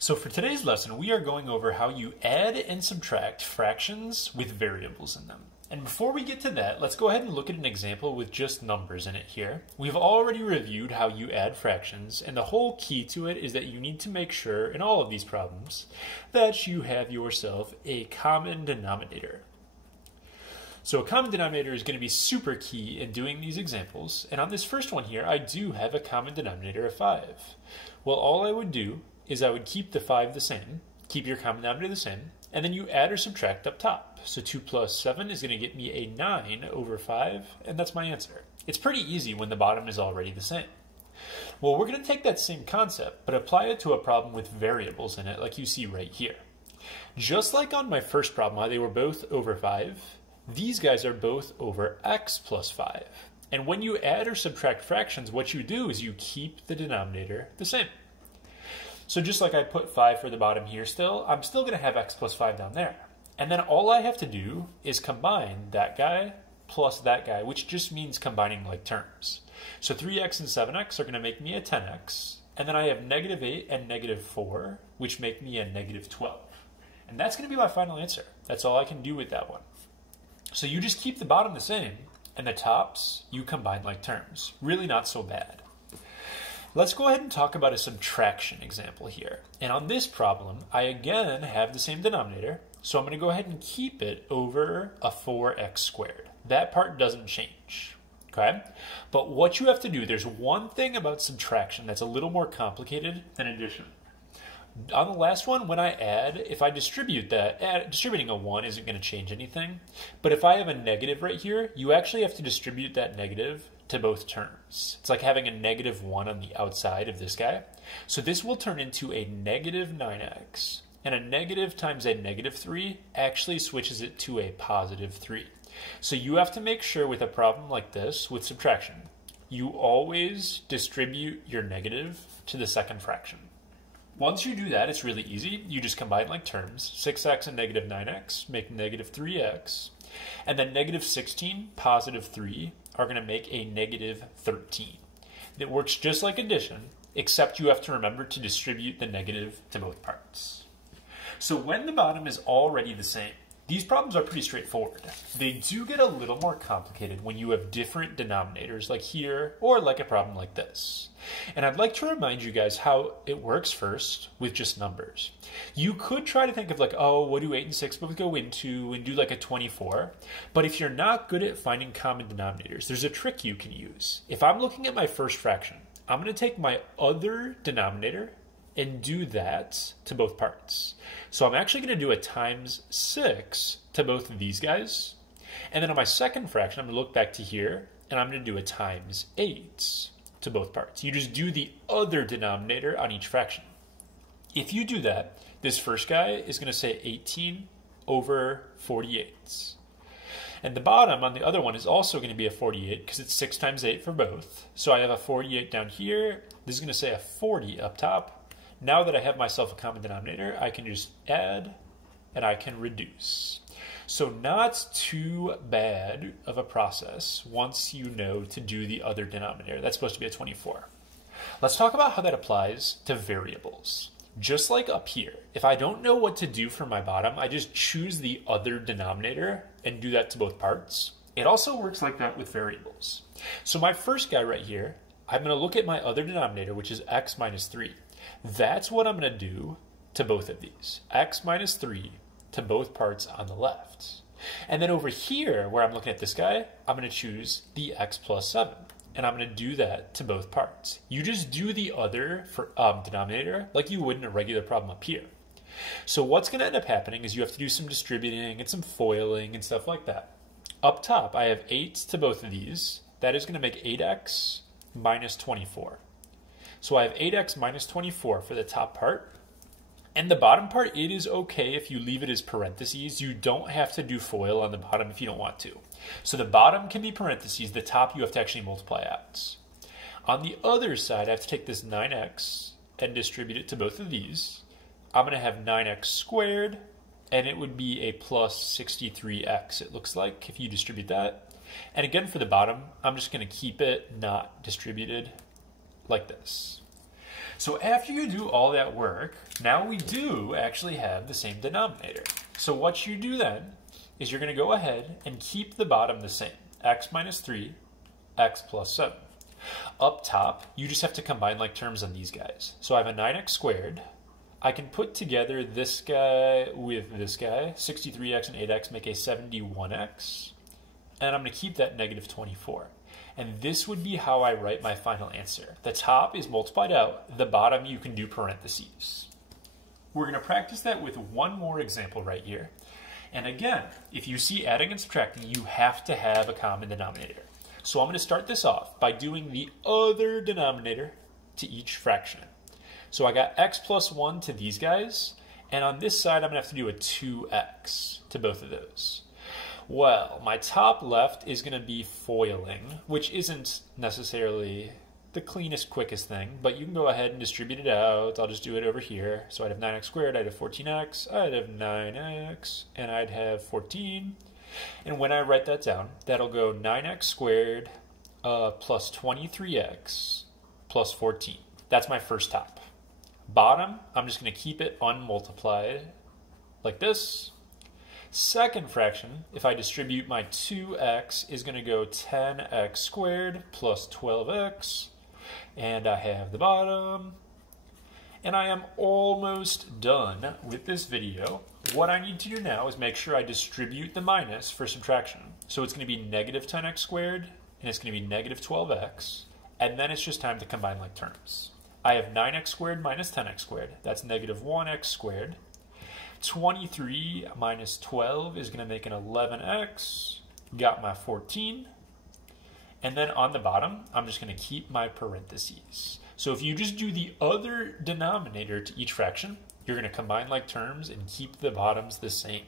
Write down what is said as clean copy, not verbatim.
So for today's lesson, we are going over how you add and subtract fractions with variables in them. And before we get to that, let's go ahead and look at an example with just numbers in it here. We've already reviewed how you add fractions, and the whole key to it is that you need to make sure in all of these problems that you have yourself a common denominator. So a common denominator is going to be super key in doing these examples, and on this first one here, I do have a common denominator of 5. Well, all I would do is I would keep the 5 the same, keep your common denominator the same, and then you add or subtract up top. So 2 plus 7 is going to get me a 9 over 5, and that's my answer. It's pretty easy when the bottom is already the same. Well, we're going to take that same concept, but apply it to a problem with variables in it, like you see right here. Just like on my first problem, how they were both over 5, these guys are both over x plus 5. And when you add or subtract fractions, what you do is you keep the denominator the same. So just like I put 5 for the bottom here still, I'm still going to have x plus 5 down there. And then all I have to do is combine that guy plus that guy, which just means combining like terms. So 3x and 7x are going to make me a 10x. And then I have negative 8 and negative 4, which make me a negative 12. And that's going to be my final answer. That's all I can do with that one. So you just keep the bottom the same, and the tops you combine like terms. Really not so bad. Let's go ahead and talk about a subtraction example here. And on this problem, I again have the same denominator, so I'm going to go ahead and keep it over a 4x squared. That part doesn't change, okay? But what you have to do, there's one thing about subtraction that's a little more complicated than addition. On the last one, when I add, if I distribute that, distributing a 1 isn't going to change anything. But if I have a negative right here, you actually have to distribute that negative to both terms. It's like having a negative 1 on the outside of this guy. So this will turn into a negative 9x. And a negative times a negative 3 actually switches it to a positive 3. So you have to make sure with a problem like this, with subtraction, you always distribute your negative to the second fraction. Once you do that, it's really easy. You just combine like terms. 6x and negative 9x make negative 3x. And then negative 16, positive 3 are going to make a negative 13. It works just like addition, except you have to remember to distribute the negative to both parts. So when the bottom is already the same, these problems are pretty straightforward. They do get a little more complicated when you have different denominators like here or like a problem like this. And I'd like to remind you guys how it works first with just numbers. You could try to think of like, oh, what do 8 and 6 both go into, and do like a 24. But if you're not good at finding common denominators, there's a trick you can use. If I'm looking at my first fraction, I'm going to take my other denominator and do that to both parts. So I'm actually going to do a times 6 to both of these guys. And then on my second fraction, I'm going to look back to here, and I'm going to do a times 8 to both parts. You just do the other denominator on each fraction. If you do that, this first guy is going to say 18 over 48. And the bottom on the other one is also going to be a 48 because it's 6 times 8 for both. So I have a 48 down here. This is going to say a 40 up top. Now that I have myself a common denominator, I can just add and I can reduce. So not too bad of a process once you know to do the other denominator. That's supposed to be a 24. Let's talk about how that applies to variables. Just like up here, if I don't know what to do for my bottom, I just choose the other denominator and do that to both parts. It also works like that with variables. So my first guy right here, I'm going to look at my other denominator, which is x minus 3. That's what I'm going to do to both of these. X minus 3 to both parts on the left. And then over here, where I'm looking at this guy, I'm going to choose the x plus 7. And I'm going to do that to both parts. You just do the other for, denominator like you would in a regular problem up here. So what's going to end up happening is you have to do some distributing and some foiling and stuff like that. Up top, I have 8 to both of these. That is going to make 8x minus 24. So I have 8x minus 24 for the top part. And the bottom part, it is okay if you leave it as parentheses. You don't have to do FOIL on the bottom if you don't want to. So the bottom can be parentheses. The top you have to actually multiply out. On the other side, I have to take this 9x and distribute it to both of these. I'm going to have 9x squared, and it would be a plus 63x, it looks like, if you distribute that. And again, for the bottom, I'm just going to keep it not distributed like this. So after you do all that work, now we do actually have the same denominator. So what you do then is you're going to go ahead and keep the bottom the same, x minus 3, x plus 7. Up top, you just have to combine like terms on these guys. So I have a 9x squared. I can put together this guy with this guy. 63x and 8x make a 71x. And I'm going to keep that negative 24. And this would be how I write my final answer. The top is multiplied out. The bottom you can do parentheses. We're going to practice that with one more example right here. And again, if you see adding and subtracting, you have to have a common denominator. So I'm going to start this off by doing the other denominator to each fraction. So I got x plus 1 to these guys, and on this side I'm going to have to do a 2x to both of those. Well, my top left is going to be foiling, which isn't necessarily the cleanest, quickest thing, but you can go ahead and distribute it out. I'll just do it over here. So I'd have 9x squared, I'd have 14x, I'd have 9x, and I'd have 14. And when I write that down, that'll go 9x squared plus 23x plus 14. That's my first top. Bottom, I'm just going to keep it unmultiplied like this. Second fraction, if I distribute my 2x, is going to go 10x squared plus 12x. And I have the bottom. And I am almost done with this video. What I need to do now is make sure I distribute the minus for subtraction. So it's going to be negative 10x squared, and it's going to be negative 12x. And then it's just time to combine like terms. I have 9x squared minus 10x squared. That's negative 1x squared. 23 minus 12 is going to make an 11x. Got my 14. And then on the bottom, I'm just going to keep my parentheses. So if you just do the other denominator to each fraction, you're going to combine like terms and keep the bottoms the same.